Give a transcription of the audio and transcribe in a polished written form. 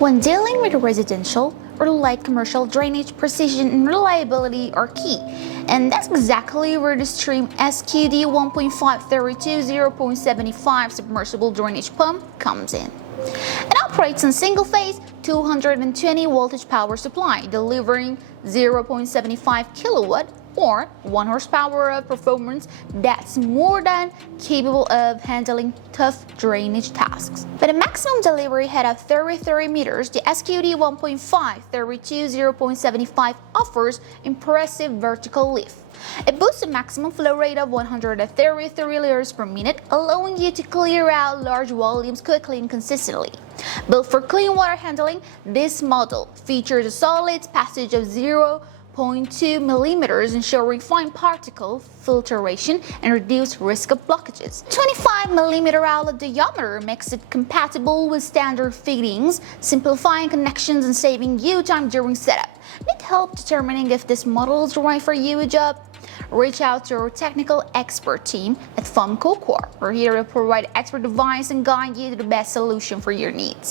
When dealing with residential or light commercial drainage, precision and reliability are key, and that's exactly where the Stream SQD1.5-32-0.75 submersible drainage pump comes in. It operates on single-phase 220 voltage power supply, delivering 0.75 kilowatt or 1 horsepower of performance that's more than capable of handling tough drainage tasks. With a maximum delivery height of 33 meters, the SQD 1.5-32-0.75 offers impressive vertical lift. It boasts a maximum flow rate of 133 liters per minute, allowing you to clear out large volumes quickly and consistently. Built for clean water handling, this model features a solid passage of 0.2 millimeters, ensuring fine particle filtration and reduced risk of blockages. 25 millimeter outlet diameter makes it compatible with standard fittings, simplifying connections and saving you time during setup. Need help determining if this model is right for your job? Reach out to our technical expert team at Fumco Corp. We're here to provide expert advice and guide you to the best solution for your needs.